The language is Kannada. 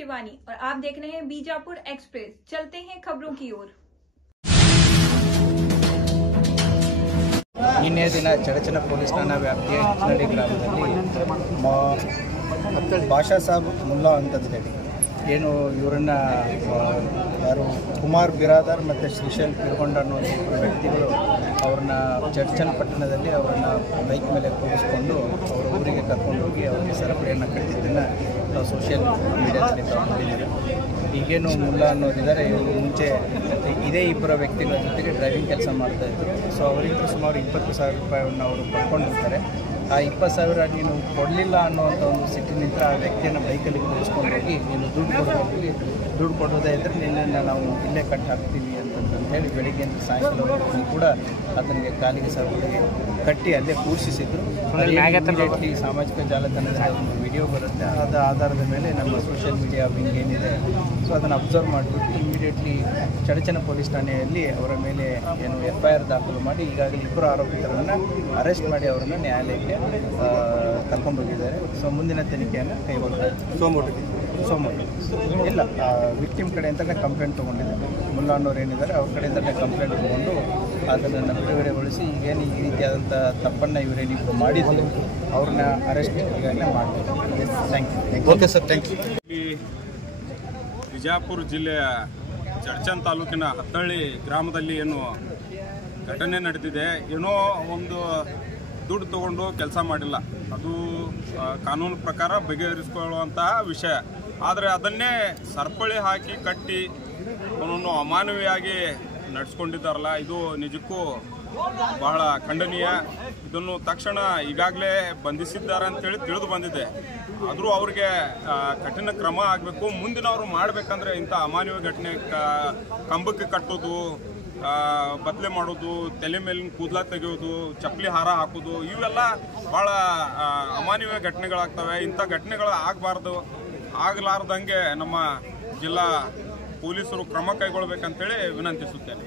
शिवानी और आप देख रहे हैं बीजापुर एक्सप्रेस। चलते हैं खबरों की ओर। ನಿನ್ನೆ ದಿನ ಚಡಚನ ಪೊಲೀಸ್ ಠಾಣಾ ವ್ಯಾಪ್ತಿಯ ಹಿಟ್ನಳ್ಳಿ ಗ್ರಾಮದಲ್ಲಿ ಬಾಷಾ ಸಾಬ್ ಮುಲ್ಲಾ ಅಂತಂದೇಳಿ ಏನು ಇವರನ್ನು ಯಾರು ಕುಮಾರ್ ಬಿರಾದರ್ ಮತ್ತು ಶ್ರೀಶೈಲ್ ಪಿರ್ಗೊಂಡ ಅನ್ನೋ ವ್ಯಕ್ತಿಗಳು ಅವ್ರನ್ನ ಚಡಚನ ಪಟ್ಟಣದಲ್ಲಿ ಅವರನ್ನ ಬೈಕ್ ಮೇಲೆ ಕೂರಿಸ್ಕೊಂಡು ಅವರ ಊರಿಗೆ ಕರ್ಕೊಂಡು ಹೋಗಿ ಅವರಿಗೆ ಸರಪಳಿಯನ್ನು ಕಟ್ಟಿದ್ದನ್ನು ನಾವು ಸೋಷಿಯಲ್ ಮೀಡಿಯಾದಲ್ಲಿ ತಗೊಂಡಿದ್ದೀವಿ. ಈಗೇನು ಮುಲ್ಲಾ ಅನ್ನೋದಿದ್ದಾರೆ, ಇವರು ಮುಂಚೆ ಇದೇ ಇಬ್ಬರ ವ್ಯಕ್ತಿಗಳ ಜೊತೆಗೆ ಡ್ರೈವಿಂಗ್ ಕೆಲಸ ಮಾಡ್ತಾಯಿದ್ರು. ಸೊ ಅವರಿಂದ ಸುಮಾರು 20,000 ರೂಪಾಯಿಯನ್ನು ಅವರು ಪಡ್ಕೊಂಡಿರ್ತಾರೆ. ಆ 20,000 ನೀನು ಕೊಡಲಿಲ್ಲ ಅನ್ನೋವಂಥ ಒಂದು ಸಿಟ್ಟಿನಿಂದ ಆ ವ್ಯಕ್ತಿಯನ್ನು ಬೈಕಲ್ಲಿ ಕೂರಿಸ್ಕೊಂಡು ಹೋಗಿ ನೀನು ದುಡ್ಡು ಕೊಡೋದೇ ಇದ್ದರೆ ನಿನ್ನನ್ನು ನಾವು ಇಲ್ಲೇ ಕಟ್ಟಿ ಹಾಕ್ತೀವಿ ಅಂತಂದು ಹೇಳಿ ಬೆಳಿಗ್ಗೆಯಿಂದ ಸಾಯಂಕಾಲ ಕೂಡ ಅದನಿಗೆ ಕಾಲಿಗೆ ಸರಪಳಿಗೆ ಕಟ್ಟಿ ಅಲ್ಲೇ ಕೂರಿಸಿದ್ರು. ಇಮಿಡಿಯೇಟ್ಲಿ ಸಾಮಾಜಿಕ ಜಾಲತಾಣದಲ್ಲಿ ಒಂದು ವಿಡಿಯೋ ಬರುತ್ತೆ, ಅದರ ಆಧಾರದ ಮೇಲೆ ನಮ್ಮ ಸೋಷಿಯಲ್ ಮೀಡಿಯಾ ವಿಂಗ್ ಏನಿದೆ ಸೊ ಅದನ್ನು ಅಬ್ಸರ್ವ್ ಮಾಡಿಬಿಟ್ಟು ಇಮಿಡಿಯೇಟ್ಲಿ ಚಡಚನ ಪೊಲೀಸ್ ಠಾಣೆಯಲ್ಲಿ ಅವರ ಮೇಲೆ ಏನು FIR ದಾಖಲು ಮಾಡಿ ಈಗಾಗಲೇ ಇಬ್ಬರು ಆರೋಪಿತರನ್ನು ಅರೆಸ್ಟ್ ಮಾಡಿ ಅವರನ್ನು ನ್ಯಾಯಾಲಯಕ್ಕೆ ಕರ್ಕೊಂಡೋಗಿದ್ದಾರೆ. ಸೊ ಮುಂದಿನ ತನಿಖೆಯನ್ನು ಕೈಗೊಳ್ತಾರೆ. ಸೋಮವಾರ ಇಲ್ಲ, ವಿಕ್ಟಿಮ್ ಕಡೆಯಿಂದಲೇ ಕಂಪ್ಲೇಂಟ್ ತೊಗೊಂಡಿದೆ. ಮುಲ್ಲಾ ಅನ್ನೋರು ಏನಿದ್ದಾರೆ ಅವ್ರ ಕಡೆಯಿಂದಲೇ ಕಂಪ್ಲೇಂಟ್ ತೊಗೊಂಡು ಅದನ್ನು ಬಿಡುಗಡೆಗೊಳಿಸಿ ಈಗೇನು ಈ ರೀತಿಯಾದಂಥ ತಪ್ಪನ್ನು ಇವರೇನಿಬ್ಬರು ಮಾಡಿದ್ರು ಅವ್ರನ್ನ ಅರೆಸ್ಟ್ ಈಗಾಗಲೇ ಮಾಡಬೇಕು. Thank you. Okay sir, thank you. ಈ ಬಿಜಾಪುರ ಜಿಲ್ಲೆಯ ಚಡಚನ್ ತಾಲೂಕಿನ ಹತ್ತಳ್ಳಿ ಗ್ರಾಮದಲ್ಲಿ ಏನು ಘಟನೆ ನಡೆದಿದೆ, ಏನೋ ಒಂದು ದುಡ್ಡು ತಗೊಂಡು ಕೆಲಸ ಮಾಡಿಲ್ಲ, ಅದು ಕಾನೂನು ಪ್ರಕಾರ ಬಗೆಹರಿಸಿಕೊಳ್ಳುವಂತಹ ವಿಷಯ. ಆದರೆ ಅದನ್ನೇ ಸರಪಳಿ ಹಾಕಿ ಕಟ್ಟಿ ಅವನನ್ನು ಅಮಾನವೀಯವಾಗಿ ನಡೆಸ್ಕೊಂಡಿದ್ದಾರಲ್ಲ, ಇದು ನಿಜಕ್ಕೂ ಬಹಳ ಖಂಡನೀಯ. ಇದನ್ನು ತಕ್ಷಣ ಈಗಾಗಲೇ ಬಂಧಿಸಿದ್ದಾರೆ ಅಂತೇಳಿ ತಿಳಿದು ಬಂದಿದೆ. ಆದರೂ ಅವ್ರಿಗೆ ಕಠಿಣ ಕ್ರಮ ಆಗಬೇಕು. ಮುಂದಿನವರು ಮಾಡಬೇಕಂದ್ರೆ ಇಂಥ ಅಮಾನವೀಯ ಘಟನೆ, ಕಂಬಕ್ಕೆ ಕಟ್ಟೋದು, ಬದಲೆ ಮಾಡೋದು, ತಲೆ ಮೇಲಿನ ಕೂದಲ ತೆಗೆಯೋದು, ಚಪ್ಪಲಿ ಹಾರ ಹಾಕೋದು, ಇವೆಲ್ಲ ಭಾಳ ಅಮಾನವೀಯ ಘಟನೆಗಳಾಗ್ತವೆ. ಇಂಥ ಘಟನೆಗಳು ಆಗಲಾರ್ದಂಗೆ ನಮ್ಮ ಜಿಲ್ಲಾ ಪೊಲೀಸರು ಕ್ರಮ ಕೈಗೊಳ್ಳಬೇಕಂತೇಳಿ ವಿನಂತಿಸುತ್ತೇನೆ.